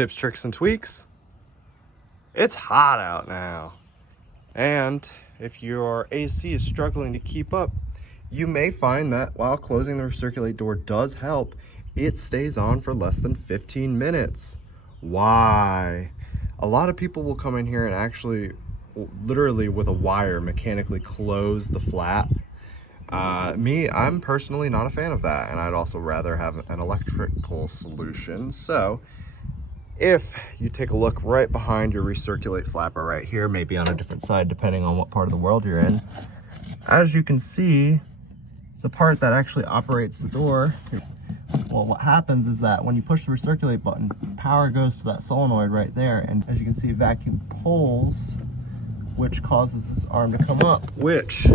Tips, tricks, and tweaks. It's hot out now. And if your AC is struggling to keep up, you may find that while closing the recirculate door does help, it stays on for less than 15 minutes. Why? A lot of people will come in here and actually literally with a wire mechanically close the flap. I'm personally not a fan of that, and I'd also rather have an electrical solution. So if you take a look right behind your recirculate flapper right here, maybe on a different side depending on what part of the world you're in, as you can see, the part that actually operates the door, well, what happens is that when you push the recirculate button, power goes to that solenoid right there, and as you can see, vacuum pulls, which causes this arm to come up, which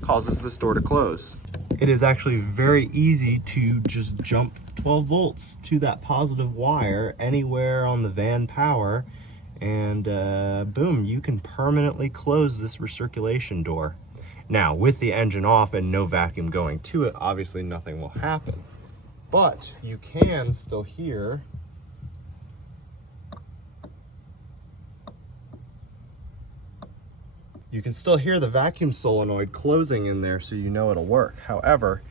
causes this door to close. It is actually very easy to just jump 12 volts to that positive wire anywhere on the van power, and boom, you can permanently close this recirculation door. Now, with the engine off and no vacuum going to it, obviously nothing will happen, but you can still hear the vacuum solenoid closing in there, so you know it'll work. However,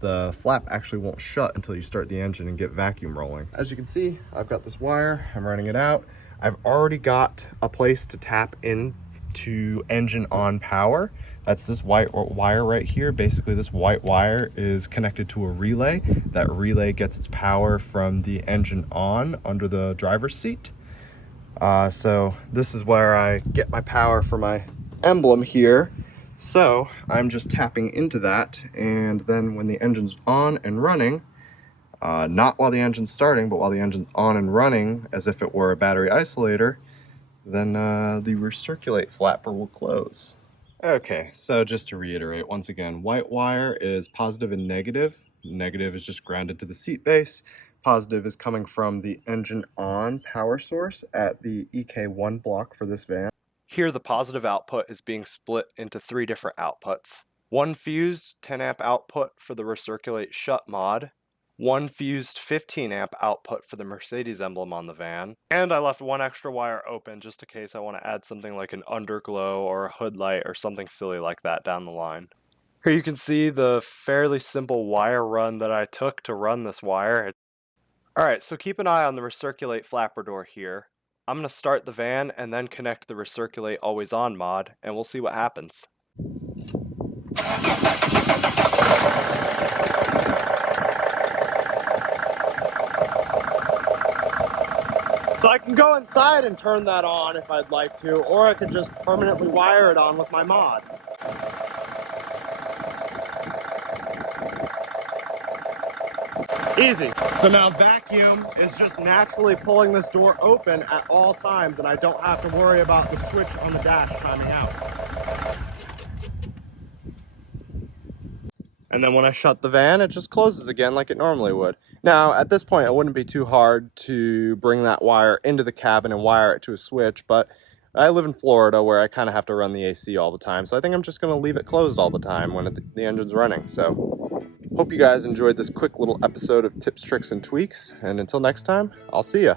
the flap actually won't shut until you start the engine and get vacuum rolling. As you can see, I've got this wire, I'm running it out. I've already got a place to tap into engine on power. That's this white wire right here. Basically, this white wire is connected to a relay. That relay gets its power from the engine on under the driver's seat. So this is where I get my power for my emblem here. So I'm just tapping into that, and then when the engine's on and running, not while the engine's starting, but while the engine's on and running as if it were a battery isolator, then the recirculate flapper will close. Okay, so just to reiterate once again, white wire is positive and negative. Negative is just grounded to the seat base. Positive is coming from the engine on power source at the EK1 block for this van. Here the positive output is being split into 3 different outputs. One fused 10 amp output for the recirculate shut mod, one fused 15 amp output for the Mercedes emblem on the van, and I left one extra wire open just in case I want to add something like an underglow or a hood light or something silly like that down the line. Here you can see the fairly simple wire run that I took to run this wire. Alright, so keep an eye on the recirculate flapper door here. I'm going to start the van and then connect the recirculate always on mod, and we'll see what happens. So I can go inside and turn that on if I'd like to, or I could just permanently wire it on with my mod. Easy. So now vacuum is just naturally pulling this door open at all times, and I don't have to worry about the switch on the dash timing out. And then when I shut the van, it just closes again like it normally would. Now, at this point, it wouldn't be too hard to bring that wire into the cabin and wire it to a switch, but I live in Florida where I kind of have to run the AC all the time, so I think I'm just going to leave it closed all the time when the engine's running. So, hope you guys enjoyed this quick little episode of Tips, Tricks, and Tweaks, and until next time, I'll see ya.